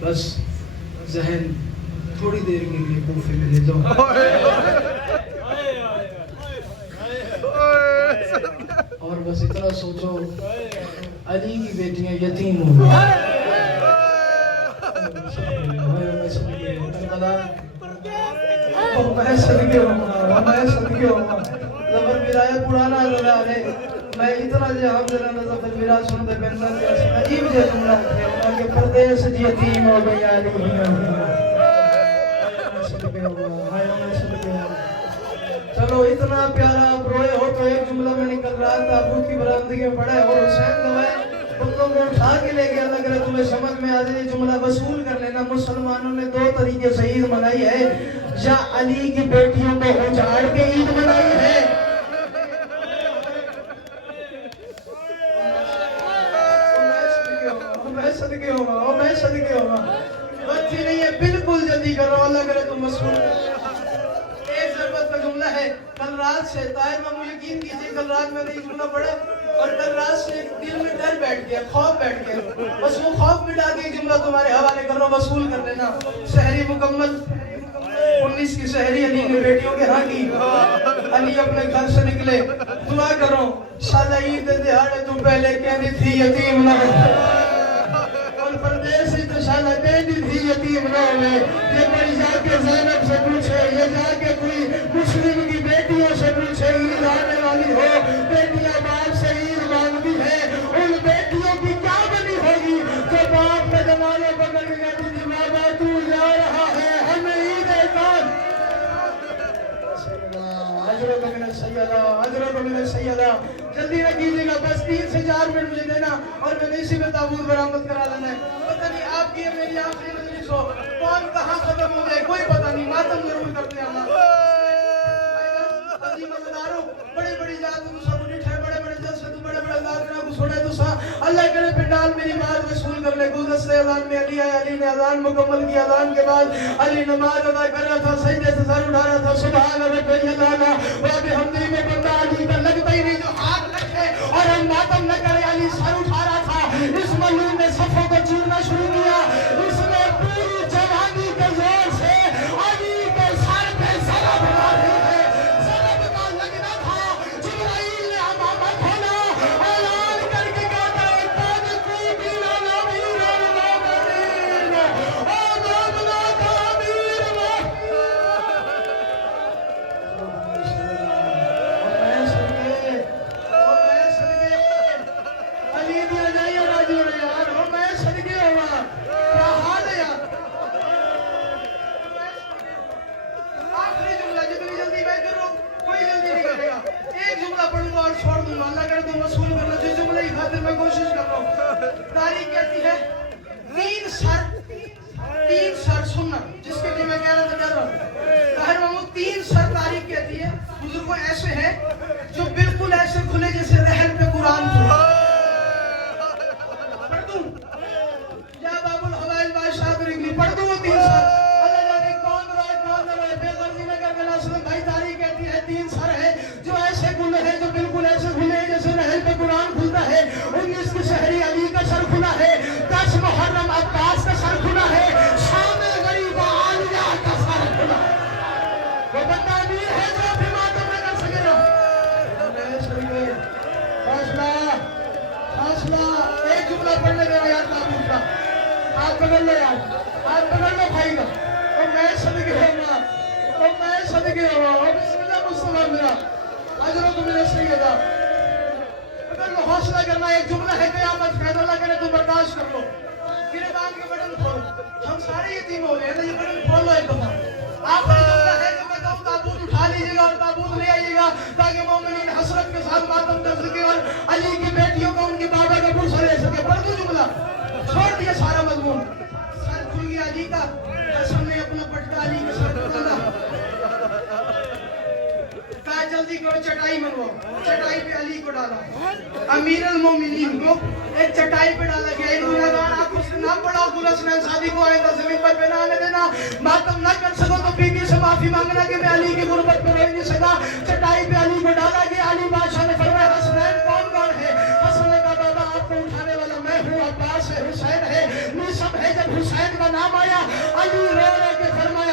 بس ذہن تھوڑی دیر کے لیے کوفے میں لے جاؤ اور بس اتنا سوچو علی کی بیٹیاں یتیم ہو گئی میں صدقے ہوں زفر میرا پرانا ہے میں اتنا جے ہم جنہ زفر میرا سن دے بندر جیسے عجیب جے جملہ ہے کہ پردیس جی یتیم ہو گئی علی چلو اتنا پیارا آپ روئے ہو تو ایک جملہ میں نکل رہا تھا ابو کی برآمدگی میں پڑھے اور حسین گوائے کتوں کو اٹھا کے لے گیا لگ رہا تمہیں سمجھ میں آ جائے جملہ وصول کر لینا مسلمانوں نے دو طریقے سے عید منائی ہے یا علی کی بیٹیوں کو اجاڑ کے عید منائی ہے میں صدقے ہوگا بچی نہیں ہے بالکل جلدی کرو اللہ کرے تم مسئول ایک ضربت کا جملہ ہے کل رات سے طاہر مامو یقین کیجئے کل رات میں نے یہ جملہ پڑھا اور کل رات سے دل میں ڈر بیٹھ گیا خوف بیٹھ گیا بس وہ خوف مٹا کے ایک جملہ تمہارے حوالے کر رہا ہوں وصول کر لینا سحری مکمل 19 کی سحری علی نے بیٹیوں کے ہاں کی علی اپنے گھر سے نکلے دعا کرو شاید عید دہاڑے تو پہلے کہنی تھی یتیم نہ اور پردیس سے تو شاید کہنی تھی یتیم نہ ہوئے یہ کوئی جا کے زینب سے پوچھے یہ جا کے کوئی مسلم کی بیٹیوں سے پوچھے عید آنے والی ہو بیٹیاں باپ سے عید مانگتی ہے ان بیٹیوں کی کیا بنی ہوگی جو باپ کے زمانے پکڑ کے کہتی تھی بابا تو جا رہا ہے ہمیں عید کون اجرکم من السیدہ جلدی نہ کیجیے گا بس 3 سے 4 منٹ مجھے دینا اور میں نے اسی میں تابوت برآمد کرا لینا ہے پتہ نہیں آپ کی میری آخری مجلس ہو کون کہاں ختم ہو جائے کوئی پتہ نہیں ماتم ضرور کرتے ہیں اللہ عظیم مزداروں بڑے بڑی جات کو سب اٹھے بڑے بڑے جلسے تو بڑے بڑے لاکرہ کو سنے تو سا اللہ کرے پنڈال میری بات وصول کر لے گزشتہ اذان میں علی آئے علی نے اذان مکمل کی اذان کے بعد علی نماز ادا کر رہا تھا سجدے سے سر اٹھا رہا تھا سبحان رب العالی و بحمدہ میں بندہ علی کا لگتا ہی نہیں جو ہاتھ رکھے اور ہم ماتم نہ کرے علی سر اٹھا رہا تھا اس ملعون نے صفوں کو چورنا شروع کیا اس نے پوری جوانی کے زور سے علی کے سر پہ ضرب ماری ہے ضرب کا لگنا تھا جبرائیل نے امامہ کھولا اعلان کر کے کہتا ہے تاجکو بینا نامیر المومنین اور نامنا تعمیر علی دیا جائیے راجی رہے یار اور میں صدقے ہوا کیا حال ہے یار آخری جملہ جتنی جلدی میں کروں کوئی جلدی نہیں کرے گا ایک جملہ پڑھوں گا اور چھوڑ دوں گا اللہ کرے تو وصول کرنا جو جملے کی خاطر میں کوشش کر رہا ہوں تاریخ کہتی ہے 3 سر سننا جس کے لیے میں کہہ رہا ہوں طاہر مامو 3 سر تاریخ کہتی ہے بزرگوں ایسے ہیں جو بالکل ایسے کھلے جیسے رحل پہ قرآن کھلے پڑھ دوں یا باب الحوائل بادشاہ برنگلی پڑھ دوں وہ 3 سر اللہ جانے کون روئے کون نہ روئے بے غرضی میں کر کے ناصر بھائی تاریخ کہتی ہے 3 سر ہے جو ایسے کھلے ہیں جو بالکل ایسے کھلے ہیں جیسے رحل پہ قرآن کھلتا ہے 19 کی شہری علی کا سر کھلا ہے 10 محرم عباس کا سر کھلا ہے شامل غریب عالیہ کا سر کھلا ہے وہ بندہ امیر ہے جو بھی ماتم نہ کر سکے فاصلہ ایک جملہ پڑھنے گا یار تابوت کا ہاتھ پکڑ لو یار ہاتھ پکڑ لو بھائی کا اور میں صدقے ہوگا اور میں صدقے ہوگا اور بسم اللہ مصطفیٰ میرا حضروں کو میرے سیدہ پکڑ لو حوصلہ کرنا ایک جملہ ہے قیامت فیض اللہ کرے تو برداشت کر لو گریبان کے بٹن کھولو ہم سارے یتیم ہو گئے ہیں یہ بٹن کھول لو ایک دفعہ آخری جملہ ہے کہ میں کہوں تابوت اٹھا لیجیے گا اور تابوت لے آئیے گا تاکہ مومنین حسرت کے ساتھ ماتم کر سکے اور علی کی بیٹیوں کو ان کی بابا کا پرسہ لے سکے پڑھ دو جملہ چھوڑ دیا سارا مضمون سر کھل گیا علی کا قسم نے اپنا پٹکا علی کے سر کو ڈالا کہا جلدی کرو چٹائی منواؤ چٹائی پہ علی کو ڈالا امیر المومنین کو ایک چٹائی پہ ڈالا گیا ایک گناہگار آنکھوں سے نہ پڑا گل حسنین شادی کو آئندہ زمین پر پہ نہ آنے دینا ماتم نہ کر سکو تو بیوی سے معافی مانگنا کہ میں علی کی غربت پہ رہ نہیں سکا چٹائی پہ علی کو ڈالا گیا علی بادشاہ نے فرمایا حسنین کون ہے حسن نے کہا بابا آپ کو اٹھانے والا میں ہوں عباس ہے حسین ہے یہ سب ہے جب حسین حسین کا نام آیا، علی رو رو کے فرمایا